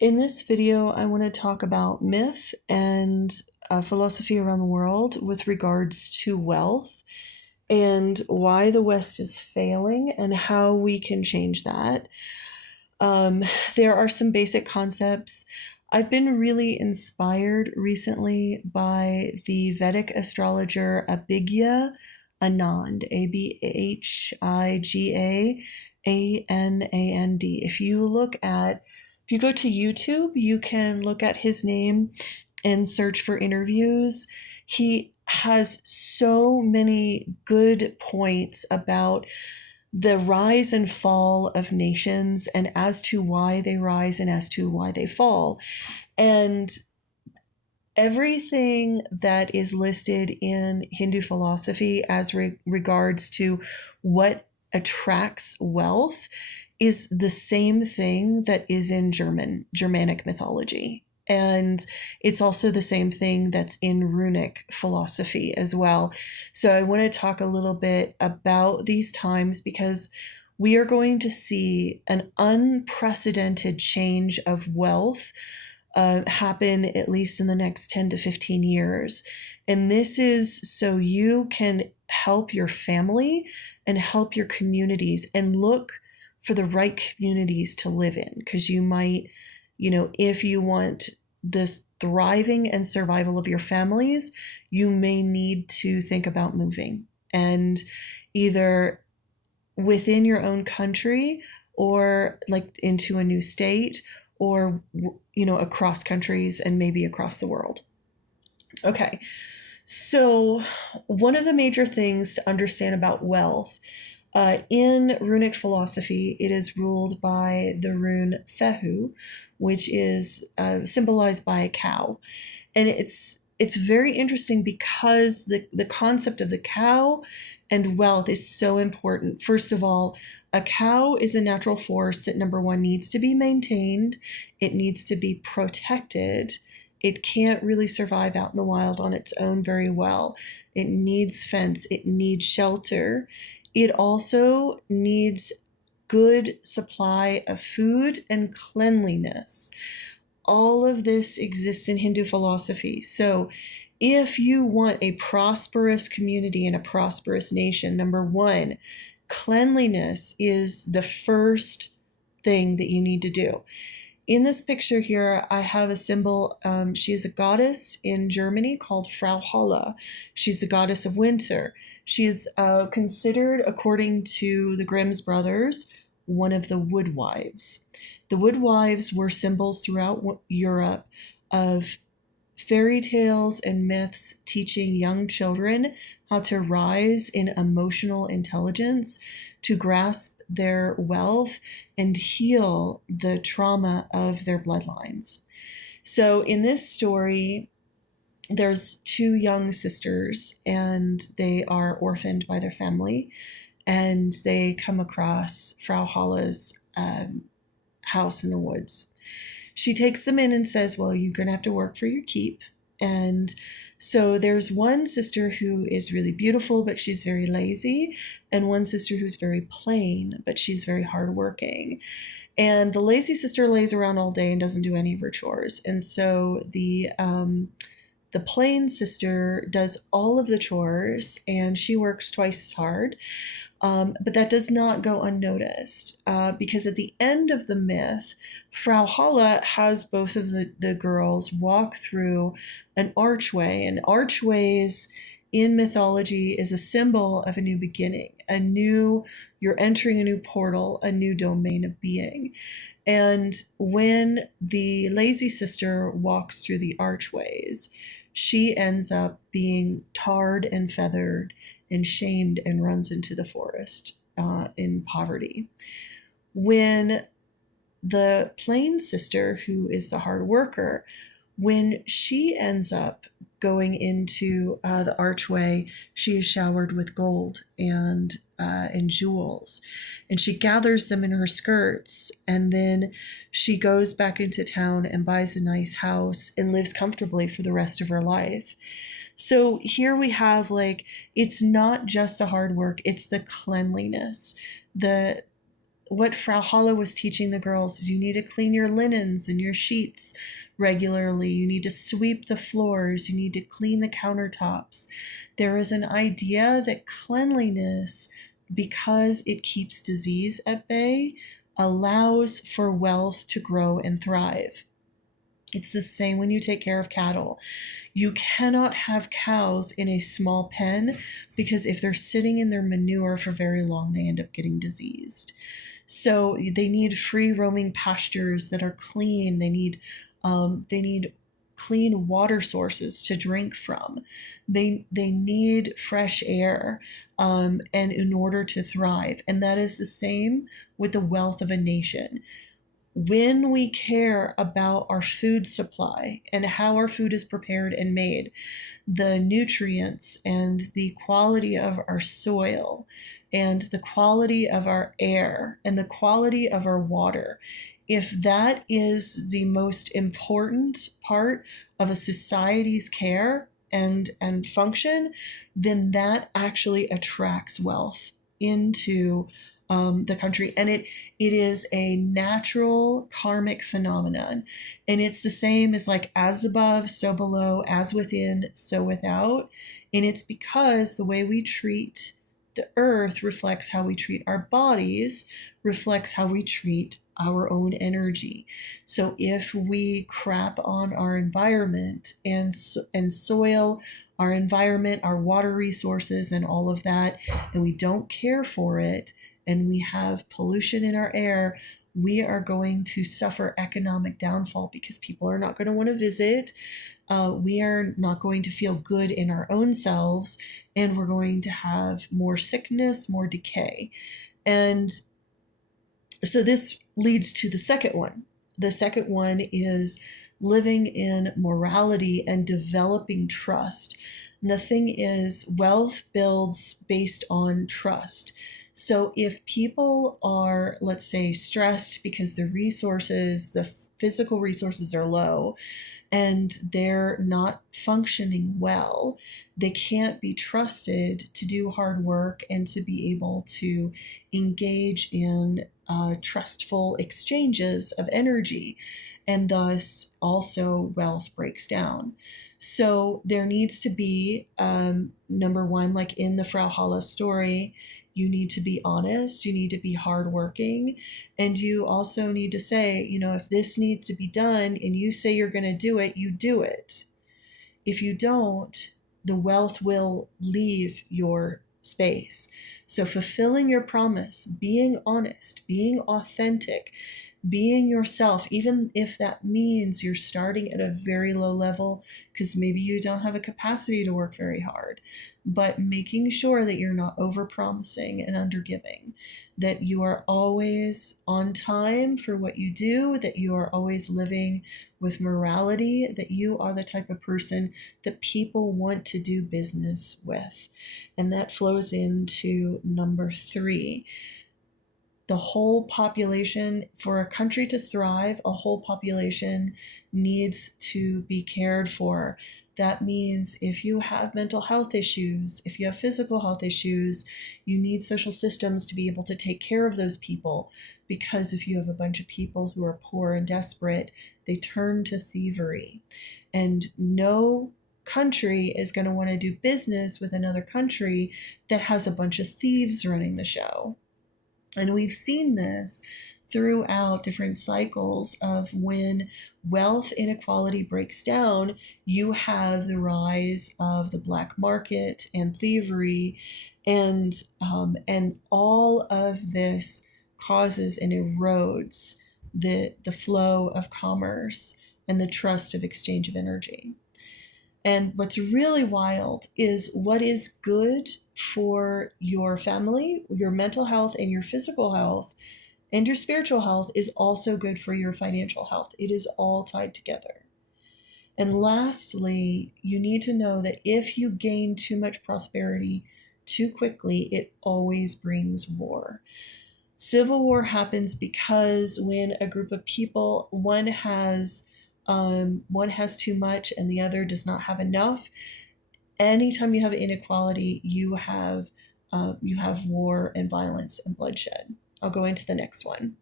In this video, I want to talk about myth and philosophy around the world with regards to wealth and why the West is failing and how we can change that. Um, there are some basic concepts. I've been really inspired recently by the Vedic astrologer Abhigya Anand, Abhigaanand. If you go to YouTube, you can look at his name and search for interviews. He has so many good points about the rise and fall of nations and as to why they rise and as to why they fall. And everything that is listed in Hindu philosophy as regards to what attracts wealth is the same thing that is in Germanic mythology. And it's also the same thing that's in runic philosophy as well. So I want to talk a little bit about these times because we are going to see an unprecedented change of wealth happen at least in the next 10 to 15 years. And this is so you can help your family and help your communities and look for the right communities to live in. Because you might, if you want this thriving and survival of your families, you may need to think about moving and either within your own country or like into a new state or across countries and maybe across the world. Okay, so one of the major things to understand about wealth in runic philosophy, it is ruled by the rune Fehu, which is symbolized by a cow, and it's very interesting because the concept of the cow and wealth is so important. First of all, a cow is a natural force that, number one, needs to be maintained. It needs to be protected. It can't really survive out in the wild on its own very well. It needs fence. It needs shelter. It also needs good supply of food and cleanliness. All of this exists in Hindu philosophy. So if you want a prosperous community and a prosperous nation, number one, cleanliness is the first thing that you need to do. In this picture here, I have a symbol. She is a goddess in Germany called Frau Halle. She's the goddess of winter. She is considered, according to the Grimm's brothers, one of the woodwives. The woodwives were symbols throughout Europe of fairy tales and myths teaching young children how to rise in emotional intelligence, to grasp their wealth and heal the trauma of their bloodlines. So in this story, there's two young sisters and they are orphaned by their family, and they come across Frau Halle's house in the woods. She takes them in and says, well, you're going to have to work for your keep. And so there's one sister who is really beautiful, but she's very lazy, and one sister who's very plain, but she's very hardworking. And the lazy sister lays around all day and doesn't do any of her chores. And so the plain sister does all of the chores and she works twice as hard. But that does not go unnoticed because at the end of the myth, Frau Halle has both of the girls walk through an archway. And archways in mythology is a symbol of a new beginning, you're entering a new portal, a new domain of being. And when the lazy sister walks through the archways, she ends up being tarred and feathered and shamed and runs into the forest in poverty. When the plain sister, who is the hard worker, when she ends up going into the archway, she is showered with gold and jewels, and she gathers them in her skirts, and then she goes back into town and buys a nice house and lives comfortably for the rest of her life. So here we have, it's not just the hard work, it's the cleanliness, the what Frau Halle was teaching the girls is you need to clean your linens and your sheets regularly. You need to sweep the floors. You need to clean the countertops. There is an idea that cleanliness, because it keeps disease at bay, allows for wealth to grow and thrive. It's the same when you take care of cattle. You cannot have cows in a small pen because if they're sitting in their manure for very long, they end up getting diseased. So they need free roaming pastures that are clean. They need clean water sources to drink from. They need fresh air, and in order to thrive. And that is the same with the wealth of a nation. When we care about our food supply and how our food is prepared and made, the nutrients and the quality of our soil and the quality of our air and the quality of our water, if that is the most important part of a society's care and function, then that actually attracts wealth into the country. And it is a natural karmic phenomenon. And it's the same as like as above, so below, as within, so without. And it's because the way we treat the earth reflects how we treat our bodies, reflects how we treat our own energy. So if we crap on our environment and soil our environment, our water resources and all of that, and we don't care for it, and we have pollution in our air, we are going to suffer economic downfall because people are not going to want to visit. We are not going to feel good in our own selves, and we're going to have more sickness, more decay. And so this leads to the second one. The second one is living in morality and developing trust. And the thing is, wealth builds based on trust. So if people are, let's say, stressed because the physical resources are low and they're not functioning well, they can't be trusted to do hard work and to be able to engage in trustful exchanges of energy. And thus also wealth breaks down. So there needs to be, number one, like in the Frau Halle story, you need to be honest, you need to be hardworking, and you also need to say, if this needs to be done and you say you're going to do it, you do it. If you don't, the wealth will leave your space. So fulfilling your promise, being honest, being authentic, being yourself, even if that means you're starting at a very low level because maybe you don't have a capacity to work very hard, but making sure that you're not over-promising and under-giving, that you are always on time for what you do, that you are always living with morality, that you are the type of person that people want to do business with. And that flows into number 3. The whole population, for a country to thrive, a whole population needs to be cared for. That means if you have mental health issues, if you have physical health issues, you need social systems to be able to take care of those people. Because if you have a bunch of people who are poor and desperate, they turn to thievery. And no country is going to want to do business with another country that has a bunch of thieves running the show. And we've seen this throughout different cycles of when wealth inequality breaks down, you have the rise of the black market and thievery, and all of this causes and erodes the flow of commerce and the trust of exchange of energy. And what's really wild is what is good for your family, your mental health, and your physical health, and your spiritual health is also good for your financial health. It is all tied together. And lastly, you need to know that if you gain too much prosperity too quickly, it always brings war. Civil war happens because when a group of people, one has too much and the other does not have enough. Anytime you have inequality, you have war and violence and bloodshed. I'll go into the next one.